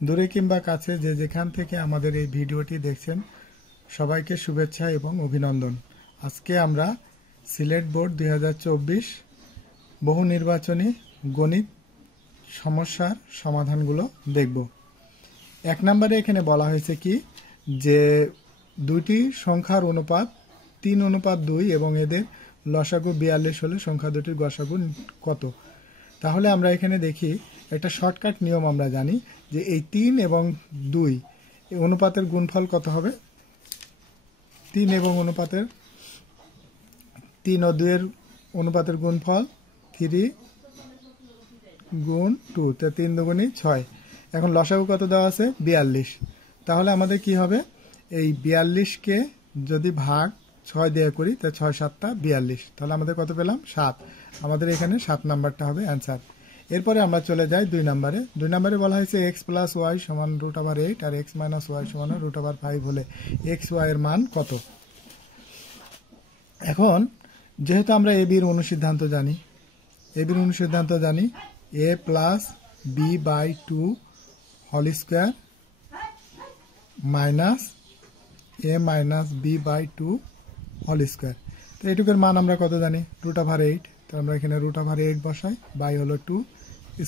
দূরে কিংবা কাছে যে যেখান থেকে আমাদের এই ভিডিওটি দেখছেন সবাইকে শুভেচ্ছা এবং অভিনন্দন। আজকে আমরা সিলেট বোর্ড 2024 বহু নির্বাচনী গণিত সমস্যার সমাধানগুলো দেখব। 1 নম্বরে এখানে বলা হয়েছে কি যে দুটি সংখ্যার অনুপাত 3:2 এবং এদের লসাগু 42 হলে সংখ্যা দুটির গসাগু কত। তাহলে আমরা এখানে দেখি একটা শর্টকাট নিয়ম আমরা জানি যে এই 3 এবং 2 এই অনুপাতের গুণফল কত হবে। 3 এবং 3 ও 2 এর অনুপাতের গুণফল 3 গুণ 2, 3 দুগুণী 6। এখন লসাগু কত দেওয়া আছে 42। তাহলে আমাদের কি হবে, এই 42কে যদি ভাগ 6 দিয়ে করি তা 6 7 42, তাহলে আমাদের কত পেলাম 7। আমাদের এখানে 7 নাম্বারটা হবে অ্যান্সার। এরপরে আমরা চলে যাই 2 নম্বরে। 2 নম্বরে বলা হয়েছে x + y = √8 আর x - y = √5 হলে x y এর মান কত। এখন যেহেতু আমরা a b এর অনুসিদ্ধান্ত জানি, a b এর অনুসিদ্ধান্ত জানি a + b/2 whole square minus a - b/2 whole square. তো এটুকুর মান আমরা কত জানি √8। তো আমরা এখানে √8 বসাই, বাই হলো 2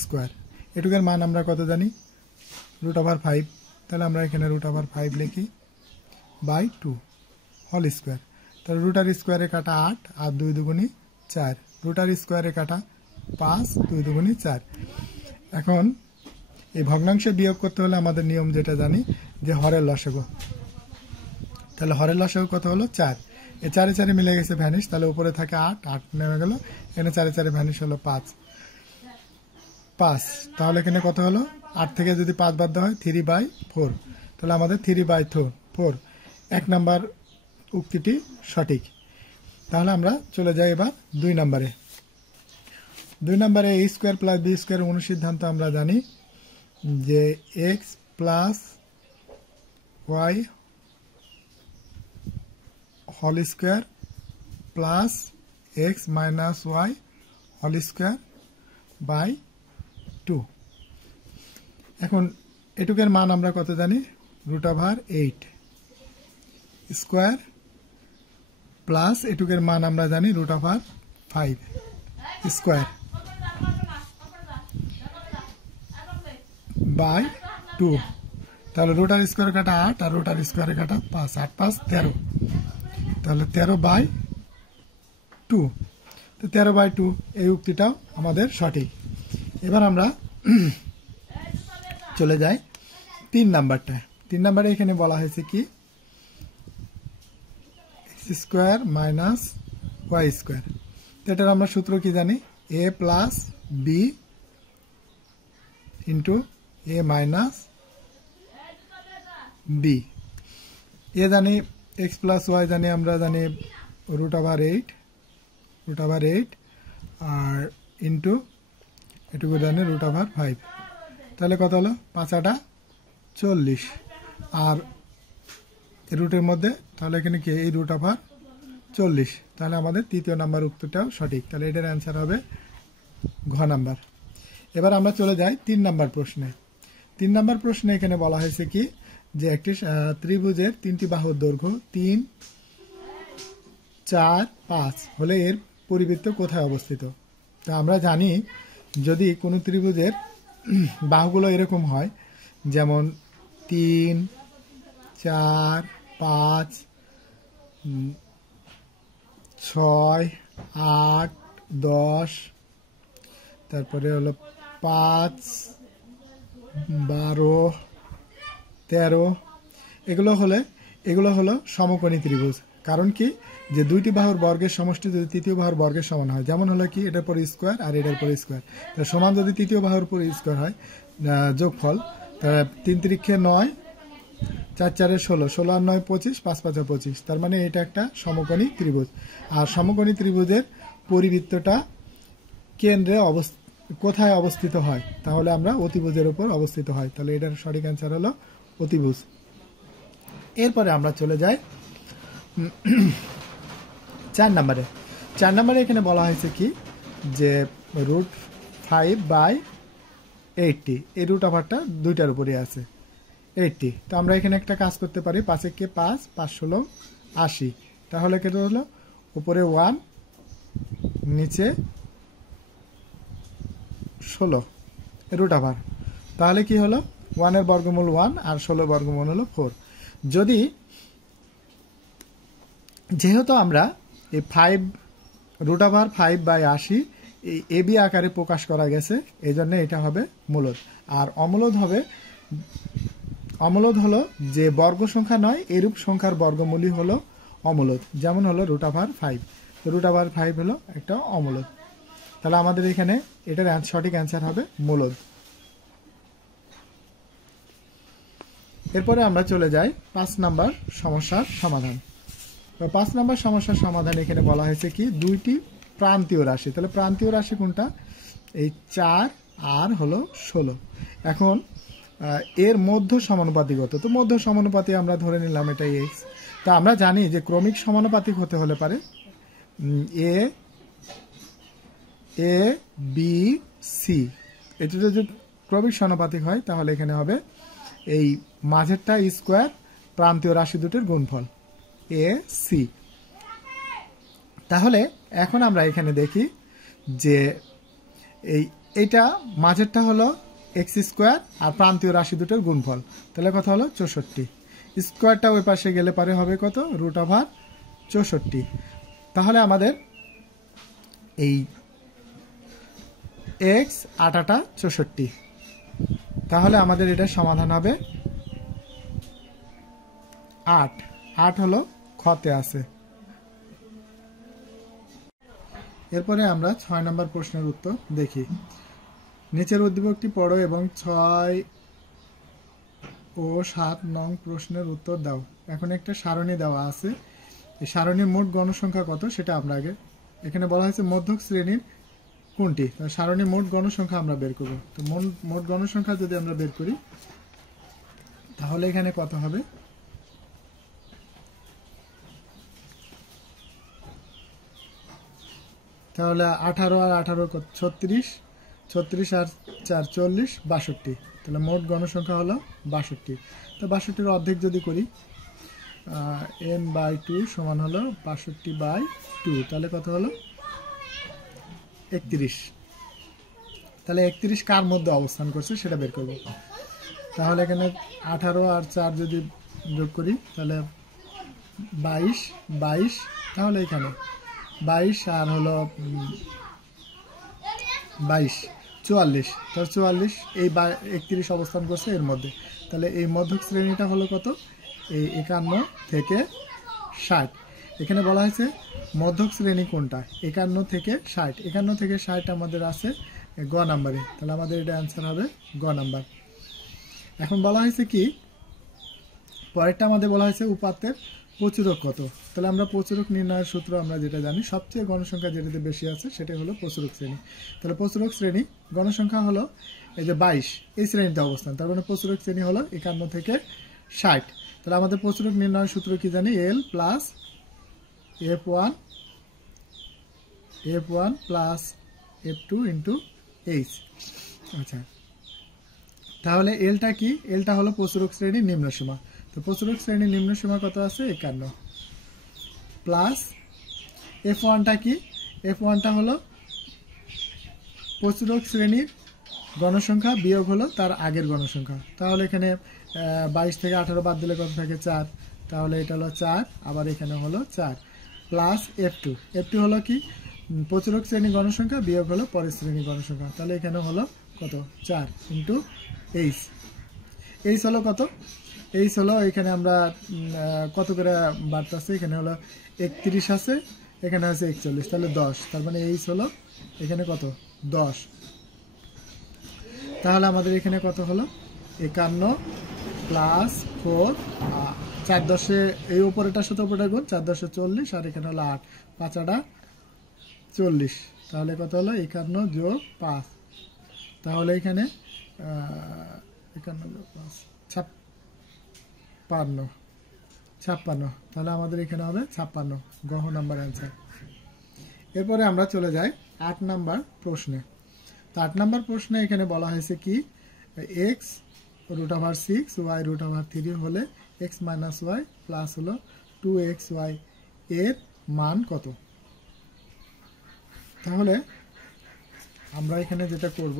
স্কয়ার। এটুকুর মান আমরা কত জানি √5। তাহলে আমরা এখানে √5 লিখি বাই 2 হোল স্কয়ার। তাহলে রুটার স্কয়ারে কাটা 8 আর 2 দুগুণী 4, রুটার স্কয়ারে কাটা 5, 2 দুগুণী 4। এখন এই ভগ্নাংশে বিয়োগ করতে হলে আমাদের নিয়ম যেটা জানি যে হরের লসাগু। তাহলে হরের লসাগু কত হলো 4। এই 4 এ 4 মিলে গেছে ভ্যানিশ, তাহলে উপরে থাকে 8 নেমে গেল, এখানে 4 এ 4 ভ্যানিশ হলো 5। তাহলে এখানে কত হলো 8 থেকে যদি 5 বাদ দেওয়া হয় 3/4, তাহলে আমাদের 3/4 1 নাম্বার উক্তিটি সঠিক। তাহলে আমরা চলে যাই এবার 2 নম্বরে। 2 নম্বরে a² + b² অনুসিদ্ধান্ত আমরা জানি যে x + y whole square plus x - y whole square by 2। এখন এটুকের মান আমরা কত জানি √8 স্কয়ার প্লাস এটুকের মান আমরা জানি √5 স্কয়ার বাই 2। তাহলে রুটার স্কয়ার কাটা 8 আর রুটার স্কয়ারে কাটা 5, 8 5 13, তাহলে 13/2। তো 13/2 এই উক্তিটাও আমাদের সঠিক। এবার আমরা চলে যাই 3 নাম্বারটা। 3 নাম্বারে এখানে বলা হয়েছে কি x² - y²। তো এটার আমরা সূত্র কি জানি a + b * a - b। এ জানি x + y জানি আমরা জানি √8 আর ইন্টু এটুকু জানি √5। তাহলে কত হলো 5 8 40 আর রুটের মধ্যে, তাহলে এখানে কি এই √40। তাহলে আমাদের 3য় নাম্বার উত্তরটাও সঠিক। তাহলে এটার অ্যান্সার হবে ঘ নাম্বার। এবার আমরা চলে যাই 3 নাম্বার প্রশ্নে। 3 নাম্বার প্রশ্নে এখানে বলা হয়েছে কি যে একটি ত্রিভুজের 3টি বাহুর দৈর্ঘ্য 3 4 5 হলে এর পরিবৃত্ত কোথায় অবস্থিত। তা আমরা জানি যদি কোনো ত্রিভুজের বাহুগুলো এরকম হয়, যেমন 3 4 5 6 8 10, তারপরে হলো 5 12 13, এগুলো হলো সমকোণী ত্রিভুজ। কারণ কি যে দুইটি বাহুর বর্গের সমষ্টি যদি তৃতীয় বাহুর বর্গের সমান হয়, যেমন হলো কি এটার পর স্কয়ার আর এটার পর স্কয়ার, তো সমান যদি তৃতীয় বাহুর পর স্কয়ার হয় যোগফল, তাহলে 3 × 9 4 4 16, 16 আর 9 25, 5 5 25। তার মানে এটা একটা সমকোণী ত্রিভুজ। আর সমকোণী ত্রিভুজের পরিবৃত্তটা কেন্দ্রে কোথায় অবস্থিত হয়, তাহলে আমরা অতিভুজের উপর অবস্থিত হয়। তাহলে এটার সঠিক অ্যান্সার হলো অতিভুজ। এরপরে আমরা চলে যাই 4 নম্বরে। 4 নম্বরে এখানে বলা হয়েছে কি যে √5/, 80, এই রুট ওভারটা দুইটার উপরে আছে 80। তো আমরা এখানে একটা কাজ করতে পারি, 5 কে 5, 5 16 80। তাহলে কত হলো, উপরে 1 নিচে 16 রুট ওভার। তাহলে কি হলো, 1 এর বর্গমূল 1 আর 16 বর্গমূল হলো 4। যদি যেহেতু আমরা এই 5 রুট ওভার 5/80 এই এবি আকারে প্রকাশ করা গেছে, এই জন্য এটা হবে মূলদ। আর অমূলদ হবে, অমূলদ হলো যে বর্গ সংখ্যা নয় এরূপ সংখ্যার বর্গমূলই হলো অমূলদ। যেমন হলো রুট ওভার 5, তো রুট ওভার 5 হলো একটা অমূলদ। তাহলে আমাদের এখানে এটার সঠিক অ্যান্সার হবে মূলদ। এরপরে আমরা চলে যাই 5 নাম্বার সমস্যার সমাধান। তো 5 নাম্বার সমস্যার সমাধান এখানে বলা হয়েছে কি, দুইটি প্রান্তীয় রাশি। তাহলে প্রান্তীয় রাশি কোনটা, এই 4 আর হলো 16। এখন এর মধ্য সমানুপাতিগত, তো মধ্য সমানুপাতি আমরা ধরে নিলাম এটা এক্স। তো আমরা জানি যে ক্রমিক সমানুপাতিক হতে হলে পারে এ এ বি সি, এটা যদি ক্রমিক সমানুপাতিক হয় তাহলে এখানে হবে এই মাঝেরটা স্কোয়ার প্রান্তীয় রাশি দুটির গুণফল এ সি। তাহলে এখন আমরা এখানে দেখি যে এইটা মাঝেরটা হলো এক্স স্কোয়ার আর প্রান্তীয় রাশি দুটোর গুণফল, তাহলে কত হলো 64। স্কোয়ারটা ওই পাশে গেলে পারে হবে কত, রুট ওভার 64। তাহলে আমাদের এই এক্স 8 64, তাহলে আমাদের এটার সমাধান হবে 8। 8 হলো খতে আছে। এরপরে আমরা 6 নম্বর প্রশ্নের উত্তর দেখি। নিচের উদ্দীপকটি পড়ো এবং 6 ও 7 নং প্রশ্নের উত্তর দাও। এখন একটা সারণী দেওয়া আছে, এই সারণীর মোট গণসংখ্যা কত সেটা আমরা আগে, এখানে বলা হয়েছে মধ্যক শ্রেণীর কোনটি, সারণীর মোট গণসংখ্যা আমরা বের করব। তো মোট গণসংখ্যা যদি আমরা বের করি তাহলে এখানে কত হবে, তাহলে 18 আর 18 36, 36 আর 4 40, 62। তাহলে মোট গণসংখ্যা হলো 62। তো 62-এর অর্ধেক যদি করি n/2 সমান হলো 62/2, তাহলে কত হলো 31। তাহলে 31 কার মধ্যে অবস্থান করছে সেটা বের করব। তাহলে এখানে 18 আর 4 যদি যোগ করি তাহলে 22, তাহলে এখানে 22 আর হলো 22 44, তাহলে 44 এই 31 অবস্থান করছে এর মধ্যে। তাহলে এই মধ্যক শ্রেণীটা হলো কত, এই 51 থেকে 60। এখানে বলা হয়েছে মধ্যক শ্রেণী কোনটা, 51 থেকে 60। 51 থেকে 60 আমাদের আছে গ নাম্বারে, তাহলে আমাদের এটা অ্যান্সার হবে গ নাম্বার। এখন বলা হয়েছে কি, পরেরটা আমাদের বলা হয়েছে উপাত্তের প্রচুরক কত। তাহলে আমরা প্রচুরক নির্ণয়ের সূত্র আমরা যেটা জানি, সবচেয়ে গণসংখ্যা যেটাতে বেশি আছে সেটাই হলো প্রচুরক শ্রেণী। তাহলে প্রচুরক শ্রেণী গণসংখ্যা হলো এই যে 22, এই শ্রেণীতে অবস্থান, তার মানে প্রচুরক শ্রেণী হলো 51 থেকে 60। তাহলে আমাদের প্রচুরক নির্ণয়ের সূত্র কি জানি, L plus f1 plus f2 into H. আচ্ছা, তাহলে এলটা কি, এলটা হলো প্রচুরক শ্রেণীর নিম্নসীমা। তো প্রচুরক শ্রেণীর নিম্নসীমা কত আছে, 51, প্লাস f1টা কি, f1টা হলো প্রচুরক শ্রেণীর গণসংখ্যা বিয়োগ হলো তার আগের গণসংখ্যা। তাহলে এখানে 22 থেকে 18 বাদ দিলে কত থাকে 4, তাহলে এটা হলো 4, আবার এখানে হলো 4, প্লাস f2 হলো কি প্রচুরক শ্রেণীর গণসংখ্যা বিয়োগ হলো পরের শ্রেণীর গণসংখ্যা। তাহলে এখানে হলো কত 4 ইন্টু এইচ। এইচ হলো কত, এইচ হলো এখানে আমরা কত করে বাড়তেছে, এখানে হলো 31 আছে, এখানে আছে 41, তাহলে 10, তার মানে এইচ হলো এখানে কত 10। তাহলে আমাদের এখানে কত হলো 51 প্লাস 4, 4 10 এই উপরেটার সাথে উপরেটা গুণ, 4 10 40, আর এখানে হলো 8, 5 8 40, তাহলে কত হলো 51 যোগ 5, তাহলে এখানে 51 যোগ 5 56, তাহলে আমাদের এখানে হবে 56, গহ নাম্বার অ্যান্সার। এরপরে আমরা চলে যাই 8 নাম্বার প্রশ্নে। তো 8 নম্বর প্রশ্নে এখানে বলা হয়েছে কি এক্স √6 ওয়াই √3 হলে এক্স মাইনাস ওয়াই প্লাস হলো 2xy এর মান কত। তাহলে আমরা এখানে যেটা করব,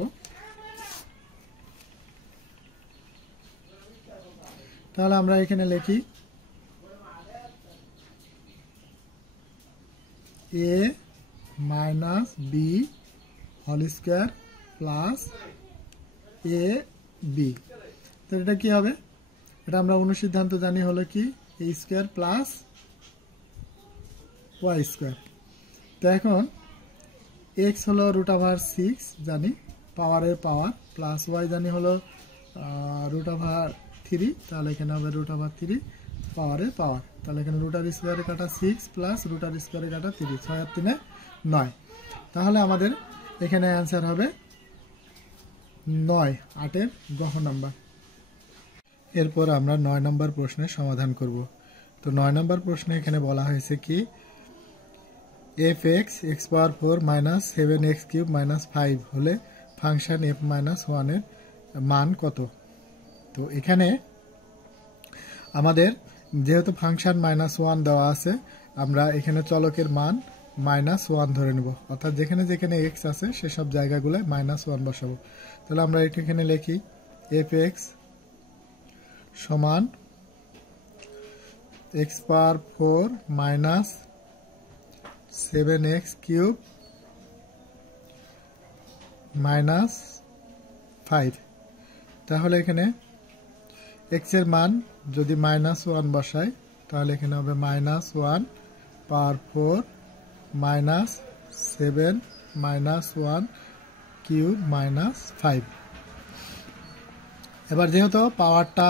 তাহলে আমরা এখানে লিখি a minus B whole square plus A B. তো এটা কি হবে, এটা আমরা অনুসিদ্ধান্ত জানি হলো কি a square plus Y square. তো এখন x হলো √6 জানি, পাওয়ারের পাওয়ার, প্লাস ওয়াই জানি হলো √3, তাহলে এখানে হবে √3 পাওয়ারের পাওয়ার। তাহলে এখানে √স্কয়ারে কাটা 6 প্লাস √স্কয়ারে কাটা 3, 6 আর 3 9। তাহলে আমাদের এখানে অ্যান্সার হবে 9, 8-এর গহ নাম্বার। এরপর আমরা 9 নম্বর প্রশ্নের সমাধান করব। তো 9 নম্বর প্রশ্নে এখানে বলা হয়েছে কি f(x) x⁴ minus 7x³ minus 5 হলে ফাংশন f-1 এর মান কত। তো এখানে আমাদের যেহেতু ফাংশন -1 দেওয়া আছে, আমরা এখানে চলকের মান -1 ধরে নেব, অর্থাৎ যেখানে যেখানে x আছে সেসব জায়গাগুলোয় -1 বসাবো। তাহলে আমরা এখানে লিখি f(x) সমান x⁴ মাইনাস 7x³ মাইনাস 5। তাহলে এখানে x এর মান যদি -1 বসাই, তাহলে এখানে হবে -1 পাওয়ার 4 মাইনাস 7 মাইনাস 1 কিউব মাইনাস 5। এবার যেহেতু পাওয়ারটা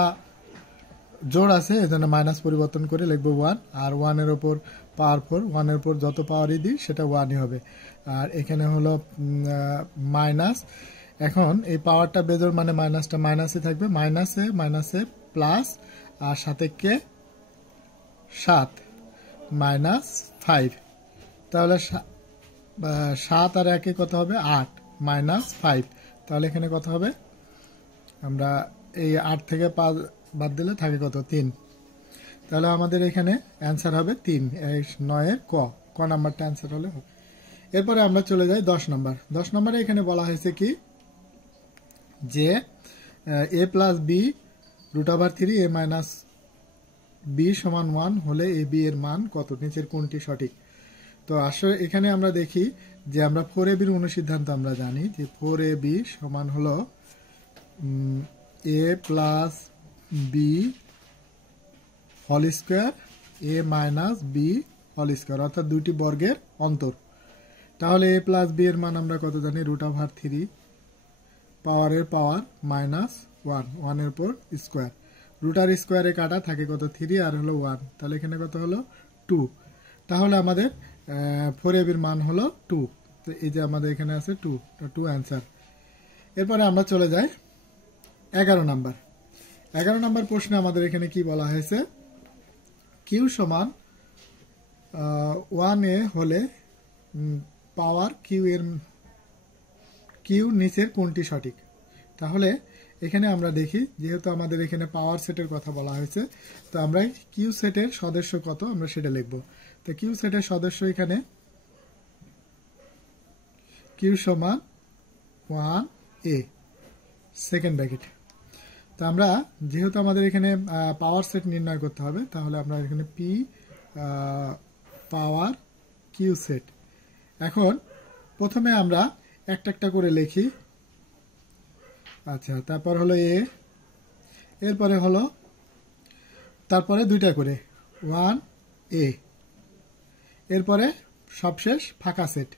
জোড় আছে, এজন্য মাইনাস পরিবর্তন করে লিখবো 1, আর 1 এর উপর পাওয়ার 4, 1 এর উপর যত পাওয়ারই দিই সেটা 1ই হবে। আর এখানে হলো মাইনাস, এখন এই পাওয়ারটা বেজোড় মানে মাইনাসটা মাইনাসই থাকবে, মাইনাসে প্লাস, আর সাথে কে 7 মাইনাস 5। তাহলে 7 আর 1 কত হবে 8 মাইনাস 5। তাহলে এখানে কত হবে, আমরা এই 8 থেকে 5 বাদ দিলে থাকে কত 3। তাহলে আমাদের এখানে অ্যান্সার হবে 3, 9-এর ক নাম্বারটা অ্যান্সার হলে হবে। এরপরে আমরা চলে যাই 10 নম্বর। 10 নম্বরে এখানে বলা হয়েছে কি যে a plus B √3 a minus B সমান 1 হলে এ বি এর মান কত, নিচের কোনটি সঠিক। তো আসলে এখানে আমরা দেখি যে আমরা 4ab অনুসিদ্ধান্ত আমরা জানি যে 4ab সমান হলো a plus B whole square a minus B whole square, অর্থাৎ দুইটি বর্গের অন্তর। তাহলে a প্লাস বি এর মান আমরা কত জানি, √3 পাওয়ারের পাওয়ার মাইনাস 1, 1 এর উপর স্কয়ার, রুটার স্কয়ারে কাটা থাকে কত 3 আর হলো 1, তাহলে এখানে কত হলো 2। তাহলে আমাদের 4ab এর মান হলো 2। তো এই যে আমাদের এখানে আছে 2 অ্যান্সার। এরপরে আমরা চলে যাই 11 নাম্বার। 11 নাম্বার প্রশ্নে আমাদের এখানে কি বলা হয়েছে, কিউ সমান 1a হলে পাওয়ার কিউ নিচের কোনটি সঠিক। তাহলে এখানে আমরা দেখি যেহেতু আমাদের এখানে পাওয়ার সেটের কথা বলা হয়েছে, তো আমরা কিউ সেটের সদস্য কত আমরা সেটা লিখব। তো কিউ সেটের সদস্য এখানে কিউ সমান 1a সেকেন্ড ব্র্যাকেট। তো আমরা যেহেতু আমাদের এখানে পাওয়ার সেট নির্ণয় করতে হবে, তাহলে আমরা এখানে পি পাওয়ার কিউ সেট। এখন প্রথমে আমরা একটা একটা করে লিখি, আচ্ছা, তারপর হলো এ, এরপরে হলো তারপরে দুইটা করে 1a, এরপরে সবশেষ ফাঁকা সেট।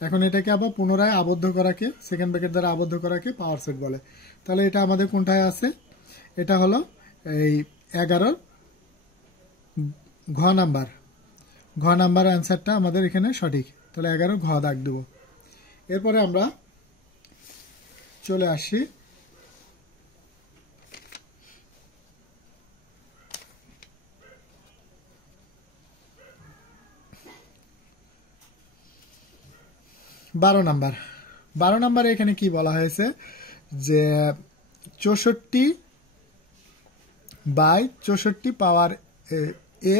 এখন এটাকে আবার পুনরায় আবদ্ধ করাকে, সেকেন্ড ব্র্যাকেট দ্বারা আবদ্ধ করাকে পাওয়ার সেট বলে। তাহলে এটা আমাদের কোনটায় আছে, এটা হলো এই 11 ঘ নাম্বার অ্যান্সারটা আমাদের এখানে সঠিক। তাহলে 11 ঘ দাগ দেব। এরপরে আমরা চলে আসি 12 নাম্বার। 12 নম্বরে এখানে কি বলা হয়েছে যে 64/64 পাওয়ার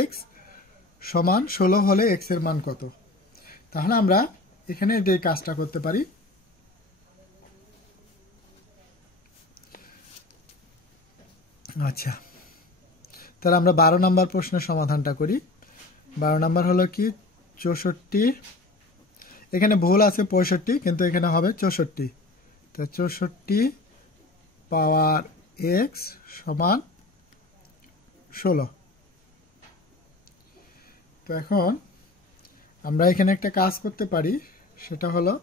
x সমান 16 হলে x এর মান কত। তাহলে আমরা এখানে যে কাজটা করতে পারি, আচ্ছা তাহলে আমরা 12 নম্বর প্রশ্নের সমাধানটা করি। 12 নম্বর হলো কি 64, এখানে ভুল আছে 65 কিন্তু এখানে হবে 64। তো 64 পাওয়ার x সমান 16। তো এখন আমরা এখানে একটা কাজ করতে পারি, সেটা হলো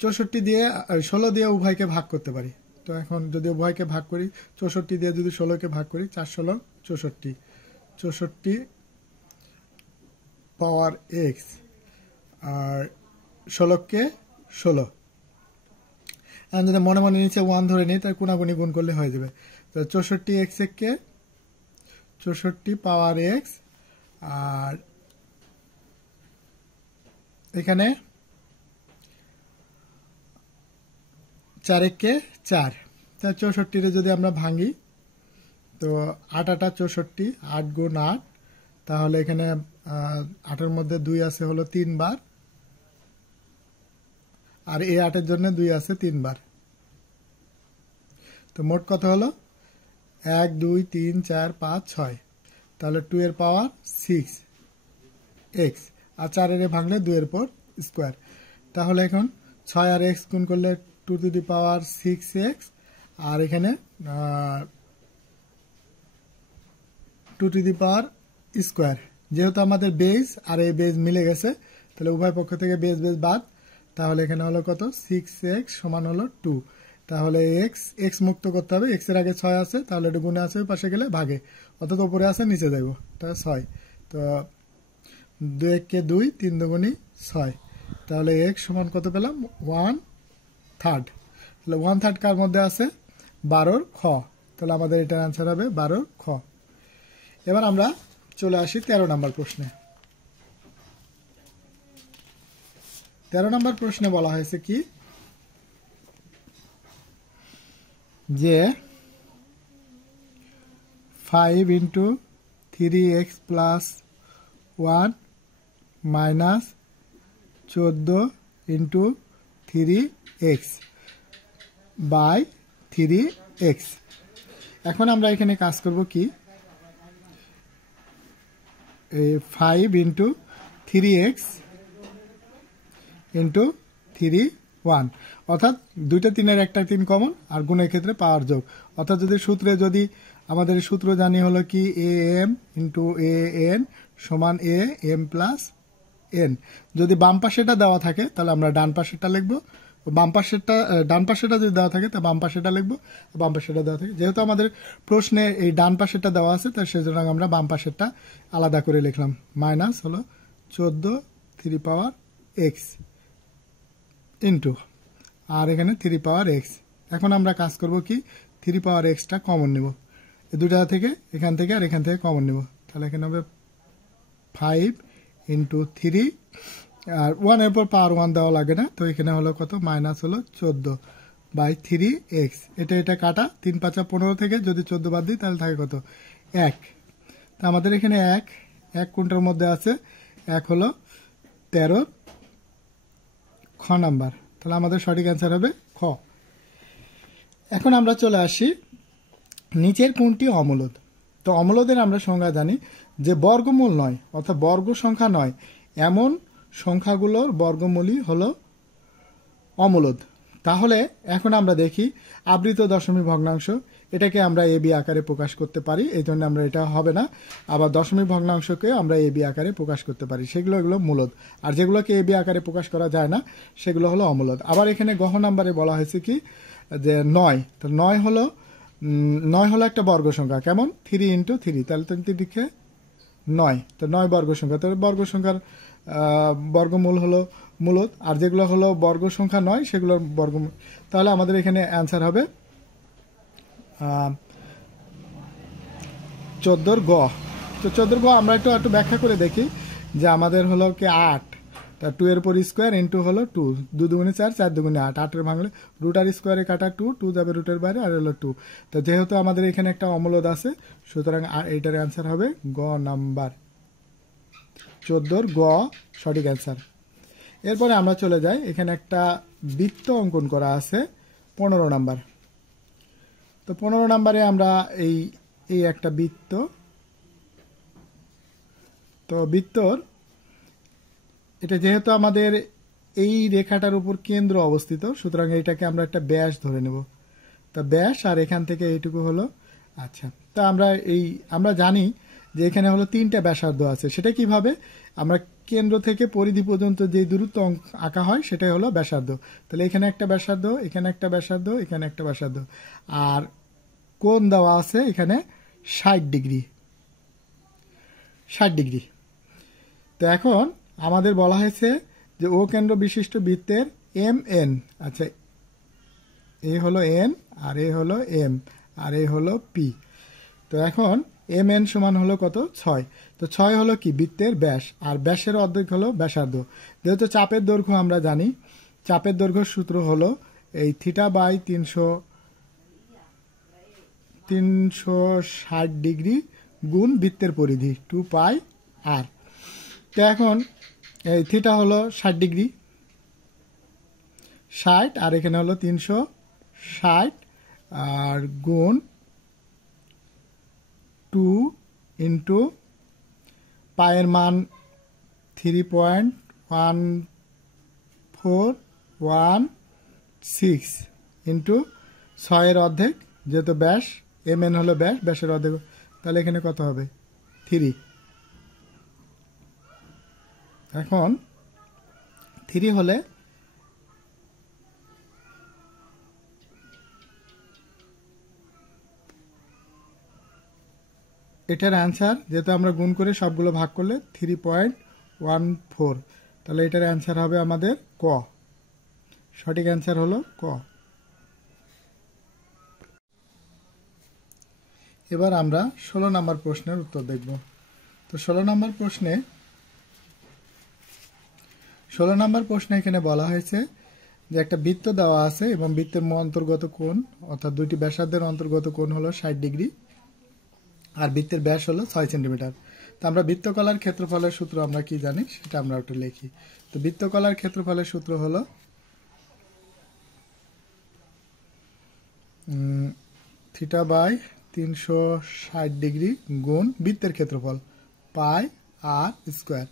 64 দিয়ে 16 দিয়ে উভয়কে ভাগ করতে পারি। তো এখন যদি উভয়কে ভাগ করি, 64 দিয়ে যদি 16কে ভাগ করি, 4 16 64, 64 পাওয়ার x আর 16কে 16। এখন যদি মনে মনে নিচে 1 ধরে নিই, তার কোনাগুনি গুণ করলে হয়ে যাবে। তো 64x কে 64 পাওয়ার x আর এখানে 4কে 4। তা 64 যদি আমরা ভাঙি, তো 8 8 64, 8 গুণ 8, তাহলে এখানে 8-এর মধ্যে 2 আছে হলো 3 বার, আর এই 8-এর জন্য 2 আছে 3 বার। তো মোট কত হলো 1 2 3 4 5 6, তাহলে 2 এর পাওয়ার 6x আর 4 এর ভাঙলে 2 এর পর স্কোয়ার। তাহলে এখন 6 আর x গুণ করলে 2 টু দি পাওয়ার 6x, আর এখানে 2 টু দি পাওয়ার স্কোয়ার। যেহেতু আমাদের বেজ আর এই বেজ মিলে গেছে, তাহলে উভয় পক্ষ থেকে বেজ বেজ বাদ, তাহলে এখানে হলো কত 6x সমান হলো 2। তাহলে x মুক্ত করতে হবে, x এর আগে 6 আছে, তাহলে এটা গুণে আছে, পাশে গেলে ভাগে, অর্থাৎ উপরে আছে নিচে যাইব, তাহলে 6। তো 2 1 কে 2, 3 দুগুণী 6, তাহলে x সমান কত পেলাম 1/3। তাহলে 1/3 কার মধ্যে আছে 12 খ, তাহলে আমাদের এটার আনসার হবে 12 খ। এবার আমরা চলে আসি 13 নম্বর প্রশ্নে। 13 নম্বর প্রশ্নে বলা হয়েছে কি যে 5 × 3x + 1 minus 14 × 3x by 3x। এখন আমরা এখানে কাজ করব কি, 5 × 3x × 3 1, অর্থাৎ দুইটা 3-এর একটা 3 কমন, আর গুণের ক্ষেত্রে পাওয়ার যোগ। অর্থাৎ যদি সূত্রে যদি আমাদের সূত্র জানি হলো কি am × an সমান am + n। যদি বাম পাশেটা দেওয়া থাকে তাহলে আমরা ডান পাশেটা লিখবো, বাম পাশেরটা ডান পাশেটা যদি দেওয়া থাকে তাহলে বাম পাশেটা লিখবো, বাম পাশেটা দেওয়া থাকে। যেহেতু আমাদের প্রশ্নে এই ডান পাশেটা দেওয়া আছে, তাই সেজন্য আমরা বাম পাশেরটা আলাদা করে লিখলাম। মাইনাস হলো 14 3 পাওয়ার x ইন্টু, আর এখানে 3 পাওয়ার x। এখন আমরা কাজ করব কি 3 পাওয়ার xটা কমন নেব, এই দুটা থেকে এখান থেকে আর এখান থেকে কমন নেব। তাহলে এখানে হবে 5 × 3, আর 1 এর পর পাওয়ার 1 দেওয়া লাগে না, তো এখানে হলো কত মাইনাস হলো 14/3x। এটা কাটা, 3 5 15 থেকে যদি 14 বাদ দিই তাহলে থাকে কত 1। তা আমাদের এখানে 1 কোনটার মধ্যে আছে, 1 হলো 13 খ নাম্বার, তাহলে আমাদের সঠিক অ্যান্সার হবে খ। এখন আমরা চলে আসি নিচের কোনটি অমূলদ। তো অমূলদের আমরা সংজ্ঞা জানি যে বর্গমূল নয়, অর্থাৎ বর্গ সংখ্যা নয় এমন সংখ্যাগুলোর বর্গমূলই হলো অমূলদ। তাহলে এখন আমরা দেখি আবৃত দশমিক ভগ্নাংশ, এটাকে আমরা এ বি আকারে প্রকাশ করতে পারি, এই জন্য আমরা এটা হবে না। আবার দশমিক ভগ্নাংশকে আমরা এ বি আকারে প্রকাশ করতে পারি, এগুলো মূলদ। আর যেগুলোকে এ বি আকারে প্রকাশ করা যায় না সেগুলো হলো অমূলদ। আবার এখানে গহ নাম্বারে বলা হয়েছে কি যে 9, তো 9 হলো একটা বর্গ সংখ্যা, কেমন 3 × 3, তাহলে 3 লিখে 9, তো 9 বর্গ সংখ্যা। তাহলে বর্গ সংখ্যার বর্গমূল হলো মূলদ, আর যেগুলো হলো বর্গ সংখ্যা নয় সেগুলোর বর্গমূল। তাহলে আমাদের এখানে অ্যান্সার হবে 14 গ। তো 14 গ আমরা একটু ব্যাখ্যা করে দেখি যে আমাদের হলো কি 8, তা 2 এর উপর স্কোয়ার ইন্টু হলো 2, 2 দুগুণে 4, 4 দুগুণে 8, 8 ভাঙলে রুট আর স্কোয়ারে কাটা 2, 2 যাবে রুটের বাইরে আর হলো 2। তো যেহেতু আমাদের এখানে একটা অমূলদ আছে, সুতরাং এইটার অ্যান্সার হবে গ নাম্বার, 14 গ সঠিক অ্যান্সার। এরপরে আমরা চলে যাই, এখানে একটা বৃত্ত অঙ্কন করা আছে 15 নাম্বার। তো 15 নাম্বারে আমরা এই একটা বৃত্ত, তো বৃত্তর এটা যেহেতু আমাদের এই রেখাটার উপর কেন্দ্র অবস্থিত, সুতরাং এইটাকে আমরা একটা ব্যাস ধরে নেব। তা ব্যাস আর এখান থেকে এইটুকু হলো। আচ্ছা, তা আমরা জানি যে এখানে হলো 3টা ব্যাসার্ধ আছে। সেটা কিভাবে? আমরা কেন্দ্র থেকে পরিধি পর্যন্ত যে দূরত্ব আঁকা হয় সেটাই হলো ব্যাসার্ধ। তাহলে এখানে একটা ব্যাসার্ধ, এখানে একটা ব্যাসার্ধ, এখানে একটা ব্যাসার্ধ, আর কোণ দেওয়া আছে এখানে 60 ডিগ্রি, 60 ডিগ্রি। তো এখন আমাদের বলা হয়েছে যে ও কেন্দ্র বিশিষ্ট বৃত্তের এম এন, আচ্ছা এ হলো এন আর এ হলো এম আর এ হলো পি। তো এখন এম এন সমান হলো কত? 6। তো 6 হলো কি? বৃত্তের ব্যাস, আর ব্যাসের অর্ধেক হলো ব্যাসার্ধ। যেহেতু চাপের দৈর্ঘ্য আমরা জানি, চাপের দৈর্ঘ্য সূত্র হলো এই থিটা বাই 360 ডিগ্রি গুণ বৃত্তের পরিধি 2 পাই আর। তো এখন এই থিটা হলো 60 ডিগ্রি, 60 আর এখানে হলো 360 আর গুণ 2 ইন্টু পায়ের মান 3.1416 ইন্টু 6 এর অর্ধেক, যেহেতু ব্যাস এম এন হলো ব্যাস, ব্যাসের অর্ধেক, তাহলে এখানে কত হবে? 3। এখন 3 হলে এটার অ্যান্সার, যেহেতু আমরা গুণ করে সবগুলো ভাগ করলে 3.14, তাহলে এটার অ্যান্সার হবে আমাদের ক, সঠিক অ্যান্সার হলো ক। এবার আমরা 16 নম্বর প্রশ্নের উত্তর দেখব। তো 16 নম্বর প্রশ্নে এখানে বলা হয়েছে যে একটা বৃত্ত দেওয়া আছে এবং বৃত্তের অন্তর্গত কোণ, অর্থাৎ দুইটি ব্যাসার্ধের অন্তর্গত কোণ হলো 60 ডিগ্রি আর বৃত্তের ব্যাস হলো 6 সেন্টিমিটার। তো আমরা বৃত্তকলার ক্ষেত্রফলের সূত্র আমরা কি জানি সেটা আমরা একটু লিখি। তো বৃত্তকলার ক্ষেত্রফলের সূত্র হলো থিটা বাই 360 ডিগ্রি গুণ বৃত্তের ক্ষেত্রফল পাই আর স্কোয়ার।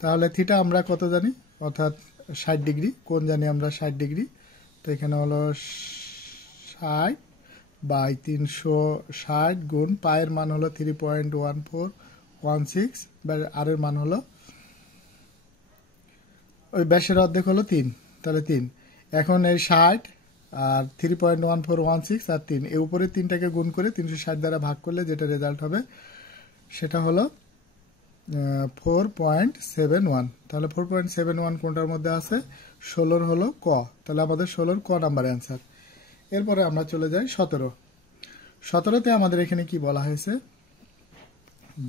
তাহলে থিটা আমরা কত জানি, অর্থাৎ 60 ডিগ্রি, কোণ জানি আমরা 60 ডিগ্রি। তো এখানে হলো 60 বাই 360 গুণ পায়ের মান হলো 3.1416, আর এর মান হলো ওই ব্যাসের অর্ধেক হলো 3, তাহলে 3। এখন এই 60 আর 3.1416 আর 3, এর উপরে 3টাকে গুণ করে 360 দ্বারা ভাগ করলে যেটা রেজাল্ট হবে সেটা হলো 4.71। তাহলে 4.71 কোনটার মধ্যে আছে? 16 হলো ক, তাহলে আমাদের 16 ক নাম্বার অ্যান্সার। এরপরে আমরা চলে যাই 17তে আমাদের এখানে কি বলা হয়েছে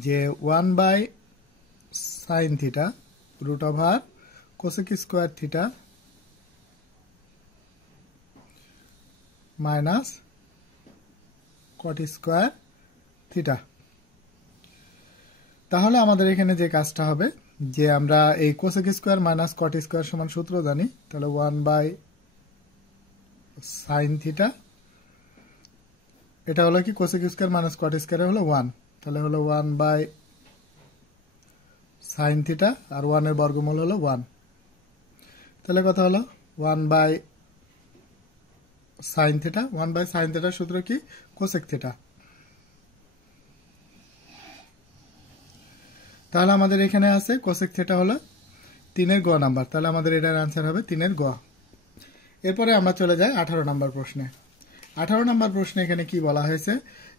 যে 1/sin theta root over cosec square theta minus cot square theta. তাহলে আমাদের এখানে যে কাজটা হবে যে আমরা এই cosec square minus cot square সমান সূত্র জানি, তাহলে 1/sin থিটা, এটা হলো কি cosec square minus cot square হলো 1, তাহলে হলো 1/sin থিটা আর 1 এর বর্গমূল হলো 1, তাহলে কথা হলো 1/sin থিটা। 1/sin থিটার সূত্র কি? Cosec theta. তাহলে আমাদের এখানে আছে কোসেক থিটা হলো 3 এর গ নাম্বার, তাহলে আমাদের এটার অ্যান্সার হবে 3 এর গ। এরপরে আমরা চলে যাই 18 নম্বর প্রশ্নে। 18 নম্বর প্রশ্নে এখানে কি বলা হয়েছে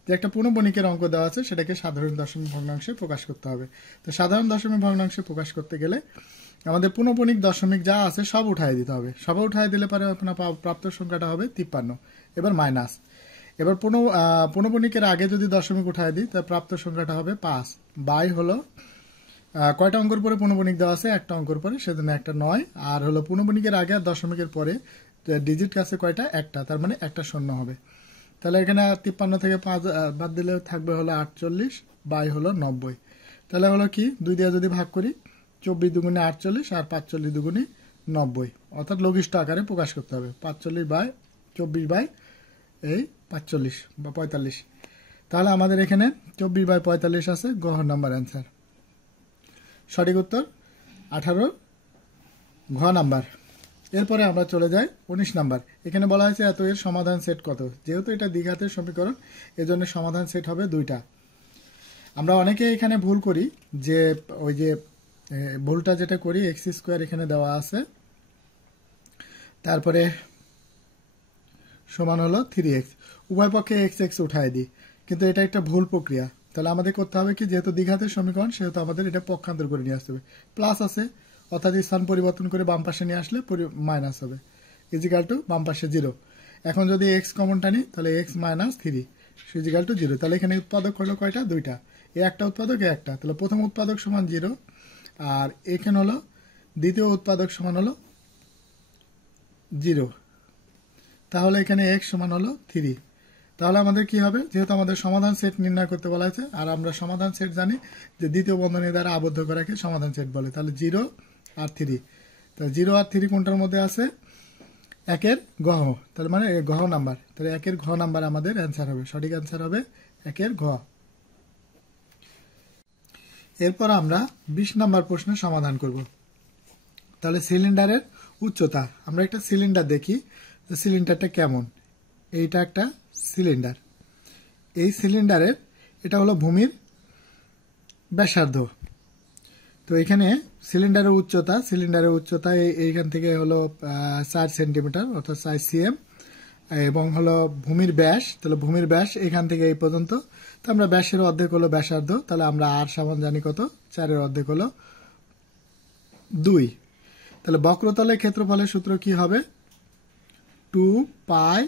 যে একটা পূর্ণবণিকের অঙ্ক দেওয়া আছে, সেটাকে সাধারণ দশমিক ভগ্নাংশে প্রকাশ করতে হবে। তো সাধারণ দশমিক ভগ্নাংশে প্রকাশ করতে গেলে আমাদের পূর্ণবণিক দশমিক যা আছে সব উঠাই দিতে হবে। সব উঠাই দিলে পরে আপনার প্রাপ্ত সংখ্যাটা হবে 53। এবার মাইনাস, এবার পূর্ণবণিকের আগে যদি দশমিক উঠাই দিই তাহলে প্রাপ্ত সংখ্যাটা হবে 5 বাই হলো কয়টা অঙ্কের পরে পূর্ণবণিক দেওয়া আছে? একটা অঙ্কের পরে, সেজন্য একটা 9। আর হলো পূর্ণবণিকের আগে আর দশমিকের পরে ডিজিট আছে কয়টা? একটা, তার মানে একটা শূন্য হবে। তাহলে এখানে 53 থেকে 5 বাদ দিলে থাকবে হলো 48 বাই হলো 90। তাহলে হলো কি 2 দিয়ে যদি ভাগ করি, 24 দুগুণে 48 আর 45 দুগুণে 90, অর্থাৎ লঘিষ্ঠ আকারে প্রকাশ করতে হবে। 45 বাই 24 বাই এই 45 বা 45। তাহলে আমাদের এখানে 24 বাই 45 আছে গ নাম্বার অ্যান্সার। সঠিক উত্তর 18 ঘ নাম্বার। এরপরে আমরা চলে যাই 19 নাম্বার। এখানে বলা হয়েছে এত এর সমাধান সেট কত। যেহেতু এটা দ্বিঘাতের সমীকরণ, এজন্য সমাধান সেট হবে 2টা। আমরা অনেকে এখানে ভুল করি, যে ওই যে ভুলটা যেটা করি, এক্স স্কোয়ার এখানে দেওয়া আছে, তারপরে সমান হলো 3x, উভয় পক্ষে এক্স এক্স উঠায় দিই, কিন্তু এটা একটা ভুল প্রক্রিয়া। তাহলে আমাদের করতে হবে কি, যেহেতু দ্বিঘাতের সমীকরণ সেহেতু আমাদের এটা পক্ষান্তর করে নিয়ে আসতে হবে। প্লাস আছে, অর্থাৎ স্থান পরিবর্তন করে বাম পাশে নিয়ে আসলে মাইনাস হবে, ইজিক্যাল টু বাম পাশে 0। এখন যদি এক্স কমন টানি, তাহলে এক্স মাইনাস 3 ইজিক্যাল টু 0। তাহলে এখানে উৎপাদক হলো কয়টা? 2টা। এ একটা উৎপাদক, এ একটা। তাহলে প্রথম উৎপাদক সমান 0, আর এখানে হলো দ্বিতীয় উৎপাদক সমান হলো 0। তাহলে এখানে এক্স সমান হলো 3। তাহলে আমাদের কি হবে, যেহেতু আমাদের সমাধান সেট নির্ণয় করতে বলা হয়েছে, আর আমরা সমাধান সেট জানি যে দ্বিতীয় বন্ধনী দ্বারা আবদ্ধ করাকে সমাধান সেট বলে। তাহলে 0 আর 3, তাহলে 0 আর 3 কোনটার মধ্যে আছে? একের গহ, তাহলে মানে গহ নাম্বার। তাহলে একের ঘ নাম্বার আমাদের অ্যান্সার হবে, সঠিক অ্যান্সার হবে একের ঘ। এরপর আমরা 20 নাম্বার প্রশ্নের সমাধান করব। তাহলে সিলিন্ডারের উচ্চতা, আমরা একটা সিলিন্ডার দেখি, সিলিন্ডারটা কেমন। এইটা একটা সিলিন্ডার। এই সিলিন্ডারের এটা হলো ভূমির ব্যাসার্ধ। তো এখানে সিলিন্ডারের উচ্চতা এইখান থেকে হলো 4 সেন্টিমিটার, অর্থাৎ 4 cm, এবং হলো ভূমির ব্যাস। তাহলে ভূমির ব্যাস এখান থেকে এই পর্যন্ত। তো আমরা ব্যাসের অর্ধেক হলো ব্যাসার্ধ, তাহলে আমরা আর সমান জানি কত? 4-এর অর্ধেক হলো 2। তাহলে বক্রতলের ক্ষেত্রফলের সূত্র কি হবে? 2 পাই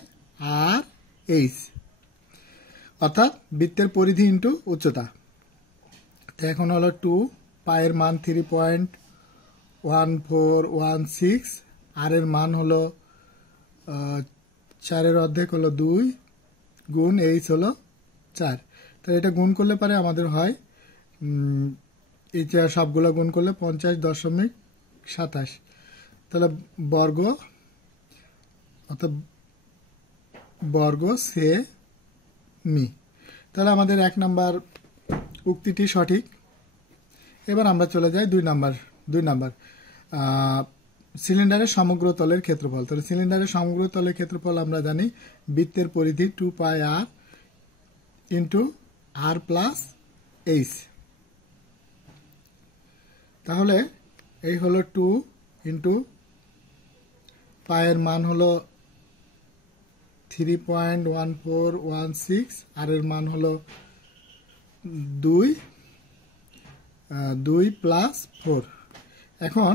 আর এইচ, অর্থাৎ বৃত্তের পরিধি ইন্টু উচ্চতা। তো এখন হলো 2 পায়ের মান 3.1416, আর এর মান হলো 4-এর অর্ধেক হলো 2 গুণ এইচ হলো 4। তো এটা গুণ করলে পারে আমাদের হয়, এই সবগুলো গুণ করলে 50.27। তাহলে বর্গ, অর্থাৎ বর্গ সেমি। তাহলে আমাদের 1 নাম্বার উক্তিটি সঠিক। এবার আমরা চলে যাই 2 নাম্বার। সিলিন্ডারের সমগ্র তলের ক্ষেত্রফল। তাহলে সিলিন্ডারের সমগ্র তলের ক্ষেত্রফল আমরা জানি বৃত্তের পরিধি 2 পাই আর ইন্টু আর প্লাস এইচ। তাহলে এই হলো 2 ইন্টু পায়ের মান হলো 3.1416, আর এর মান হলো 2 প্লাস 4। এখন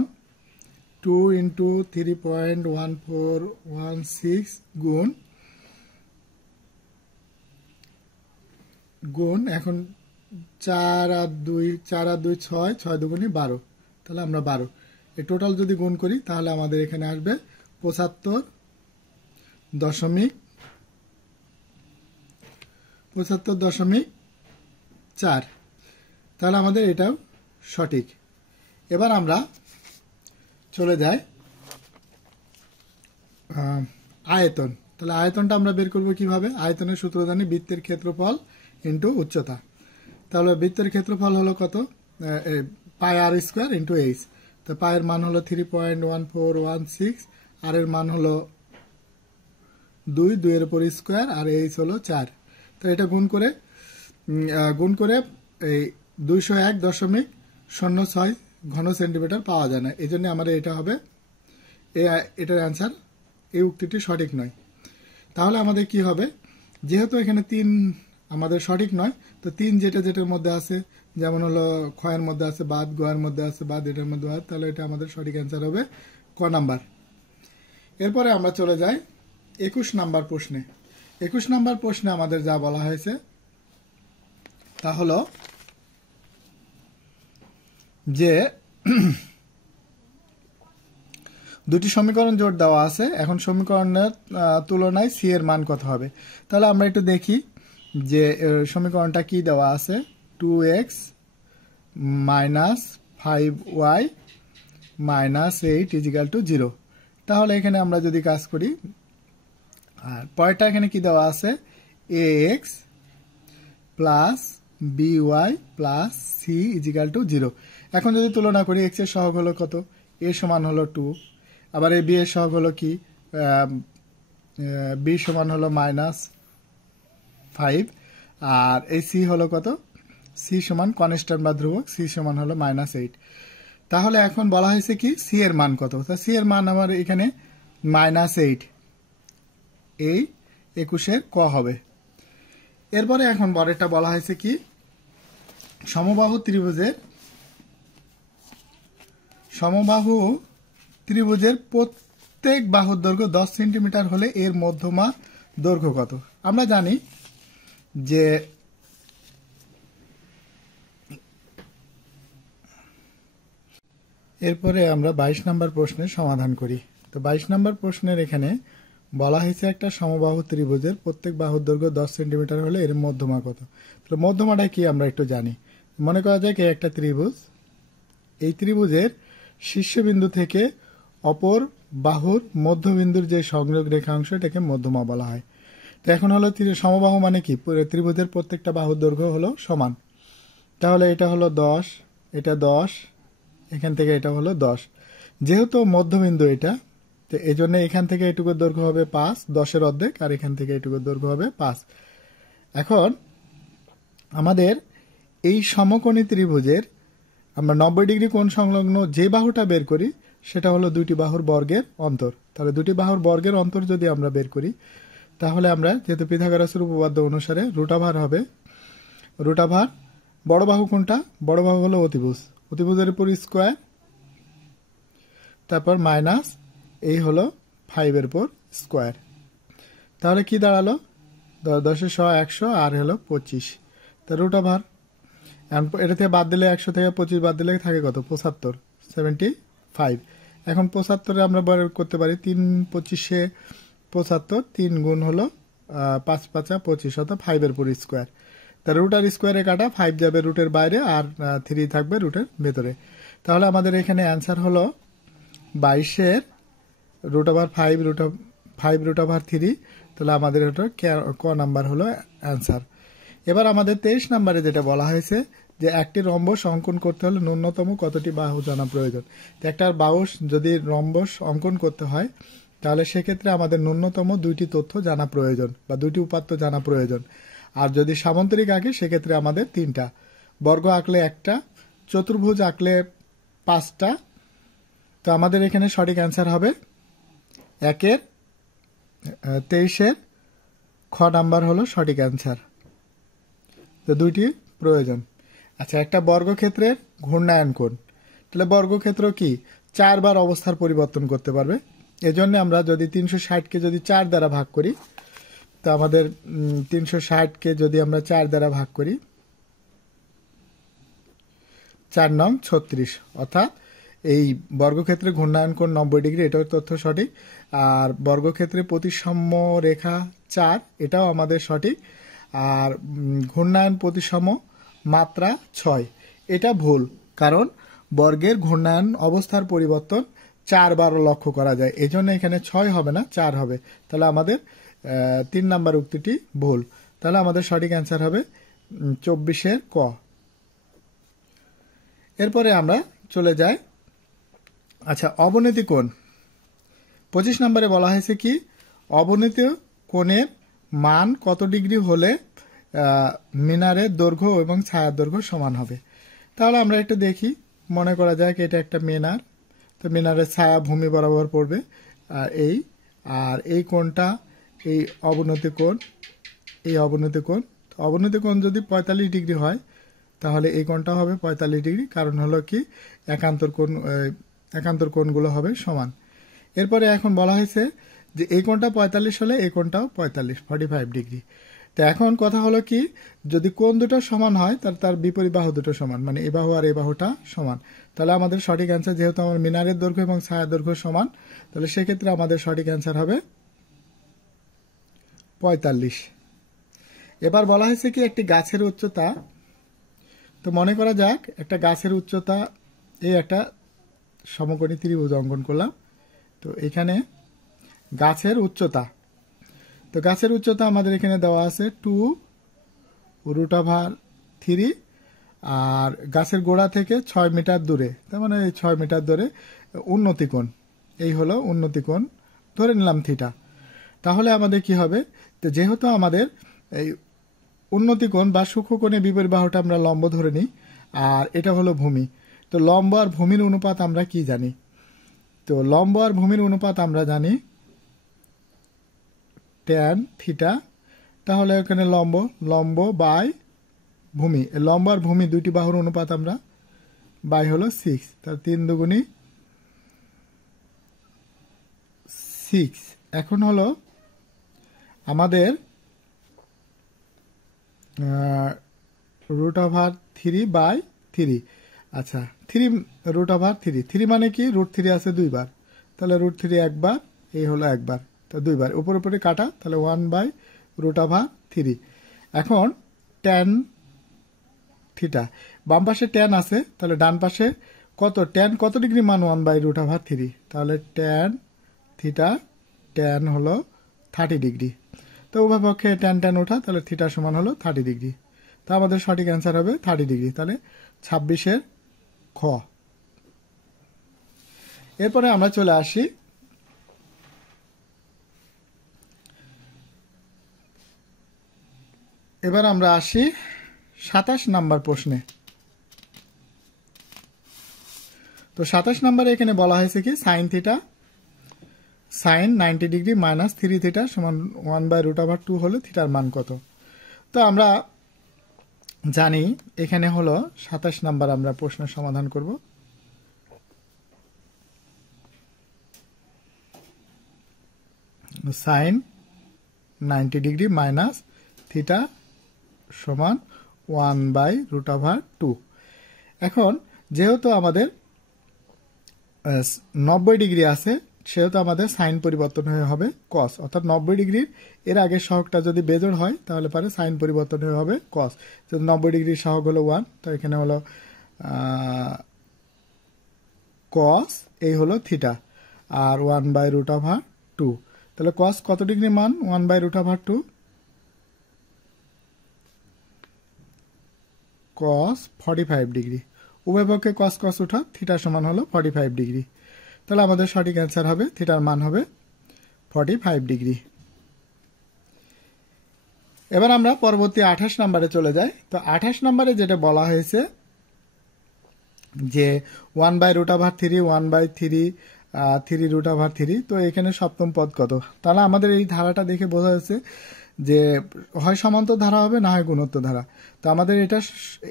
2 ইন্টু 3.1416 গুণ এখন 4 আর 2 6, 6 দুগুণে 12। তাহলে আমরা 12 এই টোটাল যদি গুণ করি, তাহলে আমাদের এখানে আসবে 75.4। তাহলে আমাদের এটাও সঠিক। এবার আমরা চলে যাই আয়তন। তাহলে আয়তনটা আমরা বের করব কিভাবে? আয়তনের সূত্র জানি বৃত্তের ক্ষেত্রফল ইন্টু উচ্চতা। তাহলে বৃত্তের ক্ষেত্রফল হলো কত? পাই আর স্কোয়ার ইন্টু এইচ। তো পায়ের মান হলো 3.1416, আর এর মান হলো 2 এর উপর স্কোয়ার, আর এইচ হলো 4। তো এটা গুণ করে এই 201.06 ঘন সেন্টিমিটার পাওয়া যায় না, এই জন্য আমাদের এটা হবে, এটার অ্যান্সার, এই উক্তিটি সঠিক নয়। তাহলে আমাদের কি হবে? যেহেতু এখানে 3 আমাদের সঠিক নয়, তো 3 যেটার মধ্যে আছে, যেমন হলো ক্ষয়ের মধ্যে আছে বাদ, গয়ের মধ্যে আছে বাদ, এটার মধ্যে বাদ, তাহলে এটা আমাদের সঠিক অ্যান্সার হবে ক নাম্বার। এরপরে আমরা চলে যাই 21 নাম্বার প্রশ্নে। 21 নাম্বার প্রশ্নে আমাদের যা বলা হয়েছে তা হলো যে দুটি সমীকরণ জোট দেওয়া আছে, এখন সমীকরণের তুলনায় সি এর মান কত হবে। তাহলে আমরা একটু দেখি যে সমীকরণটা কি দেওয়া আছে, 2x minus 5y minus 8 is equal to 0। তাহলে এখানে আমরা যদি কাজ করি, আর পরেরটা এখানে কি দেওয়া আছে, ax plus by plus c is equal to 0। এখন যদি তুলনা করি, x এর সহগ হলো কত, a সমান হলো 2, আবার এই b এর সহগ হলো কি, b সমান হলো -5, আর এই c হলো কত, c সমান কনস্ট্যান্ট বা ধ্রুবক, c সমান হলো -8। তাহলে এখন বলা হয়েছে কি c এর মান কত, তা c এর মান আমার এখানে -8, এই 21-এর ক হবে। এরপরে এখন পরেরটা বলা হয়েছে কি, সমবাহু ত্রিভুজের প্রত্যেক বাহুর দৈর্ঘ্য 10 সেন্টিমিটার হলে এর মধ্যমা দৈর্ঘ্য কত। আমরা জানি যে এরপরে আমরা 22 নম্বর প্রশ্নের সমাধান করি। তো 22 নম্বর প্রশ্নের এখানে বলা হয়েছে একটা সমবাহু ত্রিভুজের প্রত্যেক বাহুর দৈর্ঘ্য 10 সেন্টিমিটার হলে এর মধ্যমা কত। তো মধ্যমাটা কি আমরা একটু জানি। মনে করা যায় কি একটা ত্রিভুজ, এই ত্রিভুজের শীর্ষবিন্দু থেকে অপর বাহুর মধ্যবিন্দুর যে সংযোগ রেখাংশ, এটাকে মধ্যমা বলা হয়। তো এখন হলো সমবাহু মানে কি, ত্রিভুজের প্রত্যেকটা বাহুর দৈর্ঘ্য হলো সমান। তাহলে এটা হলো 10, এটা 10, এখান থেকে এটা হলো 10। যেহেতু মধ্যবিন্দু এটা, তো এই জন্য এখান থেকে এটুকুর দৈর্ঘ্য হবে 5, 10-এর অর্ধেক, আর এখান থেকে এটুকুর দৈর্ঘ্য হবে 5। এখন আমাদের এই সমকোণী ত্রিভুজের আমরা 90 ডিগ্রি কোণ সংলগ্ন যে বাহুটা বের করি, সেটা হলো দুটি বাহুর বর্গের অন্তর। তাহলে দুটি বাহুর বর্গের অন্তর যদি আমরা বের করি, তাহলে আমরা যেহেতু পিথাগোরাসের উপপাদ্য অনুসারে রুটাভার হবে, রুটাভার বড় বাহু কোনটা, বড় বাহু হলো অতিভুজ, অতিভুজের উপর স্কোয়ার, তারপর মাইনাস এই হলো 5-এর উপর স্কোয়ার। তাহলে কি দাঁড়ালো, 10-এর 100 আর হলো 25। তা রুটাভার এটা থেকে বাদ দিলে, 100 থেকে 25 বাদ দিলে থাকে কত, 75, 75। এখন 75 আমরা বার করতে পারি 3 25-এ 75, 3 গুণ হলো 5 5 25, অর্থাৎ 5-এর উপর স্কোয়ার। তা রুট আর স্কোয়ারে কাটা, 5 যাবে রুটের বাইরে আর 3 থাকবে রুটের ভেতরে। তাহলে আমাদের এখানে অ্যান্সার হলো 22-এর √5 √3। তাহলে আমাদের এটা ক নাম্বার হলো অ্যান্সার। এবার আমাদের 23 নম্বরে যেটা বলা হয়েছে যে একটি রম্বস অঙ্কন করতে হলে ন্যূনতম কতটি বাহু জানা প্রয়োজন। তো একটা বাহু যদি রম্বস অঙ্কন করতে হয়, তাহলে সেক্ষেত্রে আমাদের ন্যূনতম 2টি তথ্য জানা প্রয়োজন বা 2টি উপাত্ত জানা প্রয়োজন। আর যদি সামান্তরিক আঁকে সেক্ষেত্রে আমাদের 3টা, বর্গ আঁকলে 1টা, চতুর্ভুজ আঁকলে 5টা। তো আমাদের এখানে সঠিক অ্যান্সার হবে 1-এর 23-এর খ নাম্বার হলো সঠিক অ্যান্সার। তো 2টি প্রয়োজন। আচ্ছা, একটা বর্গক্ষেত্রের ঘূর্ণায়ন কোণ, তাহলে বর্গক্ষেত্র কি 4 বার অবস্থার পরিবর্তন করতে পারবে। এজন্য আমরা যদি 360-কে যদি 4 দ্বারা ভাগ করি, তো আমাদের 360-কে যদি আমরা 4 দ্বারা ভাগ করি, 4 নং 36, অর্থাৎ এই বর্গক্ষেত্রে ঘূর্ণায়ন কোণ 90 ডিগ্রি, এটাও তথ্য সঠিক। আর বর্গক্ষেত্রে প্রতিসাম্য রেখা 4, এটাও আমাদের সঠিক। আর ঘূর্ণায়ন প্রতিসম মাত্রা 6, এটা ভুল, কারণ বর্গের ঘূর্ণায়ন অবস্থার পরিবর্তন 4 বারও লক্ষ্য করা যায়, এজন্য এখানে 6 হবে না 4 হবে। তাহলে আমাদের 3 নাম্বার উক্তিটি ভুল। তাহলে আমাদের সঠিক অ্যান্সার হবে 24-এর ক। এরপরে আমরা চলে যাই, আচ্ছা, অবনতি কোণ। 25 নম্বরে বলা হয়েছে কি, অবনতি কোণের মান কত ডিগ্রি হলে মিনারের দৈর্ঘ্য এবং ছায়ার দৈর্ঘ্য সমান হবে। তাহলে আমরা একটু দেখি, মনে করা যায় কি এটা একটা মিনার, তো মিনারের ছায়া ভূমি বরাবর পড়বে আর এই কোণটা এই অবনতি কোণ, এই অবনতি কোণ। অবনতি কোণ যদি 45 ডিগ্রি হয়, তাহলে এই কোণটা হবে 45 ডিগ্রি, কারণ হলো কি একান্তর কোণগুলো হবে সমান। এরপরে এখন বলা হয়েছে যে এই কোণটা 45 হলে এই কোণটাও 45 ডিগ্রি। তো এখন কথা হলো কি, যদি কোণ দুটো সমান হয় তাহলে তার বিপরীত বাহু দুটো সমান, মানে এ বাহু আর এ বাহুটা সমান। তাহলে আমাদের সঠিক অ্যান্সার, যেহেতু আমার মিনারের দৈর্ঘ্য এবং ছায়ার দৈর্ঘ্য সমান, তাহলে সেক্ষেত্রে আমাদের সঠিক অ্যান্সার হবে 45। এবার বলা হয়েছে কি একটি গাছের উচ্চতা, তো মনে করা যাক একটা গাছের উচ্চতা, এই একটা সমকোণী ত্রিভুজ অঙ্কন করলাম। তো এখানে গাছের উচ্চতা, তো গাছের উচ্চতা আমাদের এখানে দেওয়া আছে 2√3, আর গাছের গোড়া থেকে 6 মিটার দূরে, তার মানে এই 6 মিটার দূরে উন্নতি কোণ, এই হলো উন্নতি কোণ, ধরে নিলাম থিটা। তাহলে আমাদের কি হবে, তো যেহেতু আমাদের এই উন্নতি কোণ বা সূক্ষ্ম কোণের বিপরীত বাহুটা আমরা লম্ব ধরে নিই, আর এটা হলো ভূমি। তো লম্ব আর ভূমির অনুপাত আমরা কি জানি, তো লম্ব আর ভূমির অনুপাত আমরা জানি ট্যান থিটা। তাহলে এখানে লম্ব বাই ভূমি, লম্ব আর ভূমি দুইটি বাহুর অনুপাত আমরা বাই হলো 6, তার 3 দুগুণী 6। এখন হলো আমাদের √3/3, আচ্ছা 3√3, 3 মানে কি √3 আছে 2 বার, তাহলে √3 একবার, এই হলো একবার, তো 2 বার, উপর উপরে কাটা, তাহলে 1/√3। এখন ট্যান থিটা, বাম পাশে ট্যান আছে, তাহলে ডান পাশে কত, ট্যান কত ডিগ্রি মান 1/√3, তাহলে ট্যান থিটা, ট্যান হলো 30 ডিগ্রি। তো উভয় পক্ষে ট্যান ট্যান ওঠা, তাহলে থিটা সমান হলো 30 ডিগ্রি। তো আমাদের সঠিক অ্যান্সার হবে 30 ডিগ্রি, তাহলে 26-এর খ। এরপরে আমরা চলে আসি এবার আমরা আসি 27 নাম্বার প্রশ্নে। তো 27 নাম্বারে এখানে বলা হয়েছে কি sine theta sine 90 degree minus 3 theta সমান 1/√2 হলে থিটার মান কত। তো আমরা জানি এখানে হলো 27 নাম্বার আমরা প্রশ্নের সমাধান করব। সাইন 90 ডিগ্রি মাইনাস থিটা সমান 1/√2। এখন যেহেতু আমাদের 90 ডিগ্রি আছে, সেহেতু আমাদের সাইন পরিবর্তন হয়ে হবে কস, অর্থাৎ 90 ডিগ্রির এর আগের সহগটা যদি বেজোড় হয় তাহলে পারে সাইন পরিবর্তন হয়ে হবে কস। যদি 90 ডিগ্রির সহগ হলো 1, তো এখানে হলো কস, এই হলো থিটা, আর 1/√2, তাহলে কস কত ডিগ্রি মান 1/√2, কস 45 ডিগ্রি। উভয় পক্ষে কস কস উঠা, থিটা সমান হলো 45 ডিগ্রি। তাহলে আমাদের সঠিক অ্যান্সার হবে থিটার মান হবে 45 ডিগ্রি। এবার আমরা পরবর্তী 28 নম্বরে চলে যাই। তো 28 নম্বরে যেটা বলা হয়েছে যে 1/√3 1/3 তো এখানে সপ্তম পদ কত। তাহলে আমাদের এই ধারাটা দেখে বোঝা যাচ্ছে যে হয় সমান্তর ধারা হবে, না হয় গুণোত্তর ধারা। তো আমাদের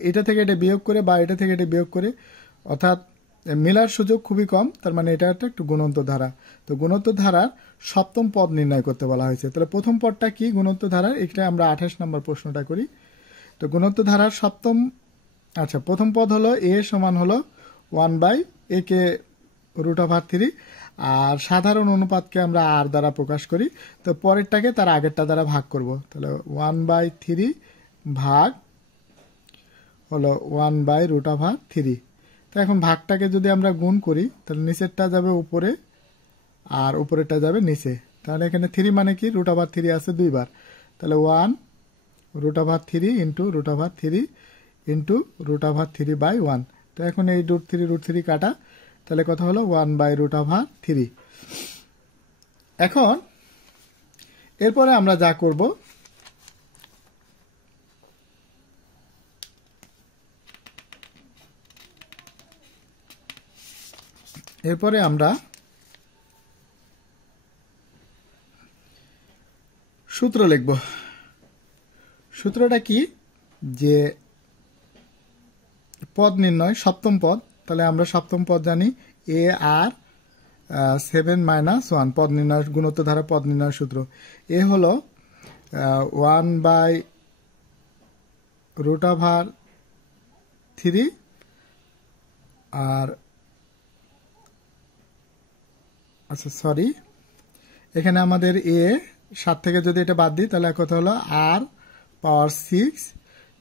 এটা থেকে এটা বিয়োগ করে বা এটা থেকে এটা বিয়োগ করে, অর্থাৎ মেলার সুযোগ খুবই কম, তার মানে এটা একটা একটু গুণোত্তর ধারা। তো গুণোত্তর ধারার সপ্তম পদ নির্ণয় করতে বলা হয়েছে। তাহলে প্রথম পদটা কি গুণোত্তর ধারার, এটা আমরা 28 নম্বর প্রশ্নটা করি। তো গুণোত্তর ধারার সপ্তম, আচ্ছা প্রথম পদ হলো এ সমান হলো 1/a কে √3, আর সাধারণ অনুপাতকে আমরা আর দ্বারা প্রকাশ করি। তো পরেরটাকে তার আগেরটা দ্বারা ভাগ করব, তাহলে 1/3 ভাগ হলো 1/√3। তো এখন ভাগটাকে যদি আমরা গুণ করি, তাহলে নিচেরটা যাবে উপরে আর উপরেরটা যাবে নিচে। তাহলে এখানে 3 মানে কি √3 আছে 2 বার, তাহলে 1/√3 ইন্টু √3 ইন্টু √3/1। তো এখন এই √3 কাটা, তাহলে কথা হলো 1/√3। এখন এরপরে আমরা যা করব, এরপরে আমরা সূত্র লিখব। সূত্রটা কি, যে পদ নির্ণয় সপ্তম পদ, তাহলে আমরা সপ্তম পদ জানি এ আর 7 - 1 পদ নির্ণয় গুণোত্তর ধারা পদ নির্ণয় সূত্র। এ হলো 1/√3 আর আচ্ছা সরি, এখানে আমাদের এ 7 থেকে যদি এটা বাদ দিই তাহলে কত হলো আর পাওয়ার 6,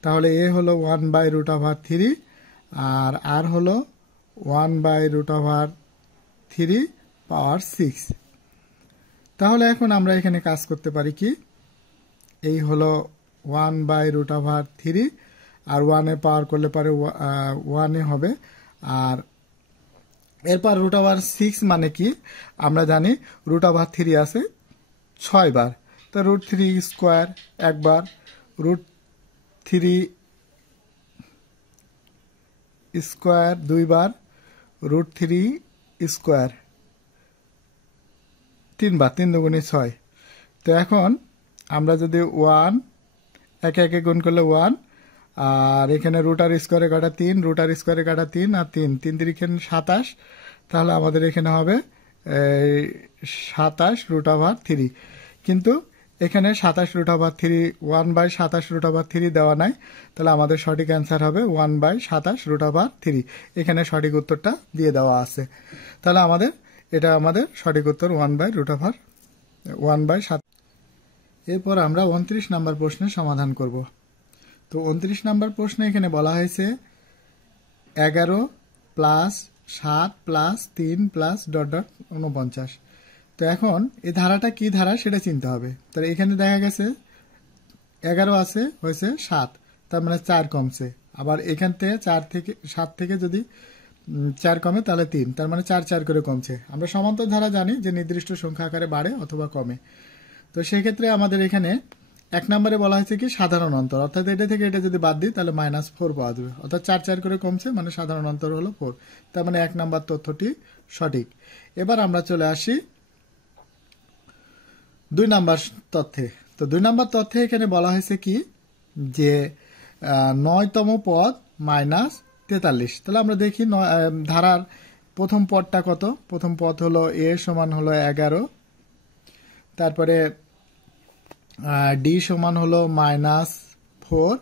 তাহলে এ হলো 1/√3 আর আর হলো 1/√3 পাওয়ার 6। তাহলে এখন আমরা এখানে কাজ করতে পারি কি, এই হলো 1/√3 আর 1 এ পাওয়ার করলে পরে 1 এ হবে, আর এরপর √6 মানে কি আমরা জানি √3 আছে 6 বার, তো √3 স্কোয়ার একবার, √3 স্কোয়ার 2 বার, √3 স্কোয়ার 3 বার, 3 দুগুণে 6। তো এখন আমরা যদি 1 একে একে গুণ করলে 1, আর এখানে √r স্কোয়ারে কাটা 3, √r স্কোয়ারে কাটা 3 আর 3 3 এখানে 27, তাহলে আমাদের এখানে হবে 27√3। কিন্তু এখানে 27√3 1/27√3 দেওয়া নাই, তাহলে আমাদের সঠিক অ্যান্সার হবে 1/27√3। এখানে সঠিক উত্তরটা দিয়ে দেওয়া আছে, তাহলে এটা আমাদের সঠিক উত্তর 1/7। এরপর আমরা 29 নম্বর প্রশ্নের সমাধান করব। তো 29 নম্বর প্রশ্নে এখানে বলা হয়েছে 11 + 7 + 3 +... 49। তো এখন এই ধারাটা কি ধারা সেটা চিনতে হবে। তাহলে এখানে দেখা গেছে 11 আছে, হয়েছে 7, তার মানে 4 কমছে। আবার এখান থেকে 7 থেকে যদি 4 কমে তাহলে 3, তার মানে 4 4 করে কমছে। আমরা সমান্তর ধারা জানি যে নির্দিষ্ট সংখ্যা আকারে বাড়ে অথবা কমে। তো সেক্ষেত্রে আমাদের এখানে 1 নম্বরে বলা হয়েছে কি সাধারণ অন্তর, অর্থাৎ এটা থেকে এটা যদি বাদ দিই তাহলে -4 পাওয়া যাবে, অর্থাৎ 4 4 করে কমছে, মানে সাধারণ অন্তর হলো 4, তার মানে 1 নম্বর তথ্যটি সঠিক। এবার আমরা চলে আসি 2 নম্বর তথ্যে। তো 2 নম্বর তথ্যে এখানে বলা হয়েছে কি যে 9তম পদ -43। তাহলে আমরা দেখি ধারার প্রথম পদটা কত। প্রথম পদ হলো a সমান হলো 11, তারপরে ডি সমান হলো -4।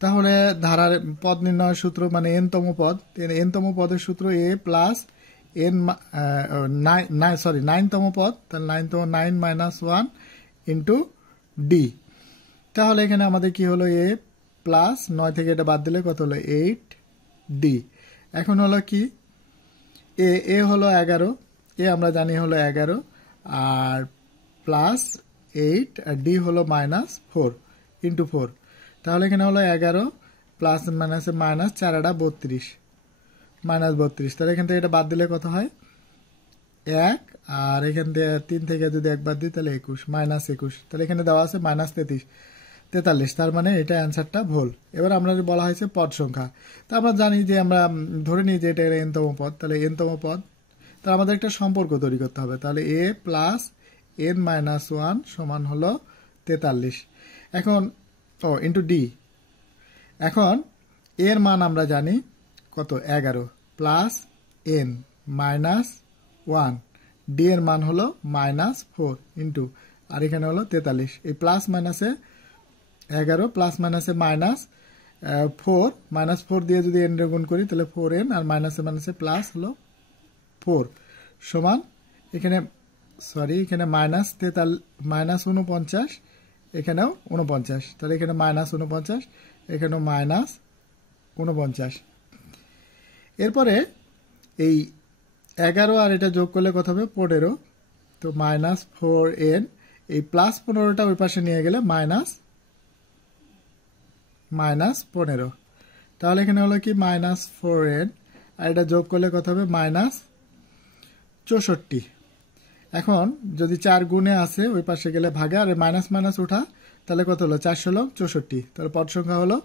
তাহলে ধারার পদ নির্ণয় সূত্র মানে nতম পদ, nতম পদের সূত্র a প্লাস n 9তম পদ, তাহলে 9 -1 ইন্টু ডি। তাহলে এখানে আমাদের কি হলো a প্লাস 9 থেকে এটা বাদ দিলে কত হলো 8d। এখন হলো কি এ হলো 11, এ আমরা জানি হলো 11 আর প্লাস 8 আর ডি হলো -4 ইন্টু 4। তাহলে এখানে হলো 11 প্লাস মাইনাসে মাইনাস 4 = 32, -32। তাহলে এখান থেকে এটা বাদ দিলে কত হয় 1, আর এখান থেকে 3 থেকে যদি 1 বাদ দিই তাহলে 21, -21। তাহলে এখানে দেওয়া আছে -43, তার মানে এটা অ্যান্সারটা ভুল। এবার আমরা বলা হয়েছে পদ সংখ্যা, তা আমরা জানি যে আমরা ধরে নিই যে এটা nতম পদ, তাহলে nতম পদ, তাহলে আমাদের একটা সম্পর্ক তৈরি করতে হবে। তাহলে a প্লাস n -1 সমান হলো 43। এখন ইন্টু ডি। এখন এর মান আমরা জানি কত 11 প্লাস n -1, ডি এর মান হলো -4 ইন্টু, আর এখানে হলো 43। এই প্লাস মাইনাসে 11 প্লাস মাইনাসে -4, -4 দিয়ে যদি n গুণ করি তাহলে 4n, আর মাইনাসে মাইনাসে প্লাস হলো 4 সমান এখানে এখানে -49, এখানেও 49, তাহলে এখানে -49, এখানেও -49। এরপরে এই 11 আর এটা যোগ করলে কত হবে 15, তো -4n, এই প্লাস 15টা ওই পাশে নিয়ে গেলে -15, তাহলে এখানে হলো কি -4n, আর এটা যোগ করলে কত হবে -64। এখন যদি 4 গুণে আসে ওই পাশে গেলে ভাগে, আর মাইনাস মাইনাস উঠা, তাহলে কত হলো 4 ষোলো 64, তাহলে পদ সংখ্যা হলো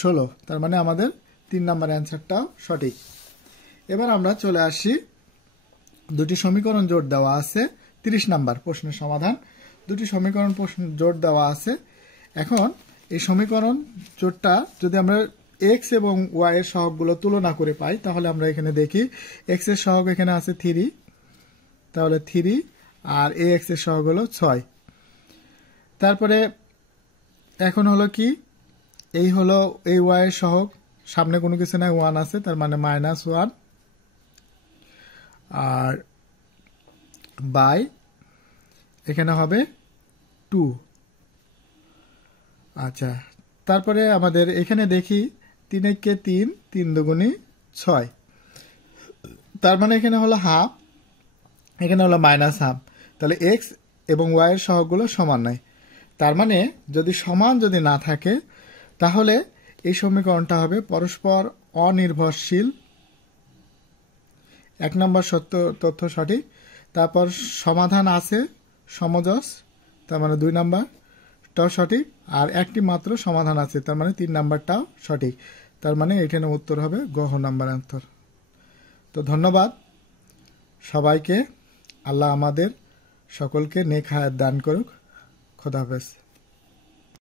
16। তার মানে আমাদের 3 নম্বর অ্যান্সারটাও সঠিক। এবার আমরা চলে আসি দুটি সমীকরণ জোট দেওয়া আছে 30 নম্বর প্রশ্নের সমাধান। দুটি সমীকরণ জোট দেওয়া আছে। এখন এই সমীকরণ জোটটা যদি আমরা x এবং y এর সহগগুলো তুলনা করে পাই, তাহলে আমরা এখানে দেখি x এর সহগ এখানে আছে 3, তাহলে 3, আর ax এর সহগ হলো 6। তারপরে এখন হলো কি, এই হলো এই ওয়াই এর সহগ, সামনে কোনো কিছু নাই, 1 আছে, তার মানে -1 আর বাই এখানে হবে 2। আচ্ছা, তারপরে আমাদের এখানে দেখি 3 একে 3, 3 দুগুণে 6, তার মানে এখানে হলো হাফ, এখানে হলো -হাফ, তাহলে এক্স এবং ওয়াই এর সহগগুলো সমান নাই। তার মানে যদি সমান যদি না থাকে তাহলে এই সমীকরণটা হবে পরস্পর অনির্ভরশীল। 1 নম্বর সত্য তথ্য সঠিক। তারপর সমাধান আছে সমজস, তার মানে 2 নাম্বারটাও সঠিক, আর একটি মাত্র সমাধান আছে, তার মানে 3 নাম্বারটাও সঠিক। তার মানে এখানে উত্তর হবে গ নাম্বার আনসার। তো ধন্যবাদ সবাইকে। আল্লাহ আমাদের সকলকে নেক হায়াত দান করুক। খোদা হাফেজ।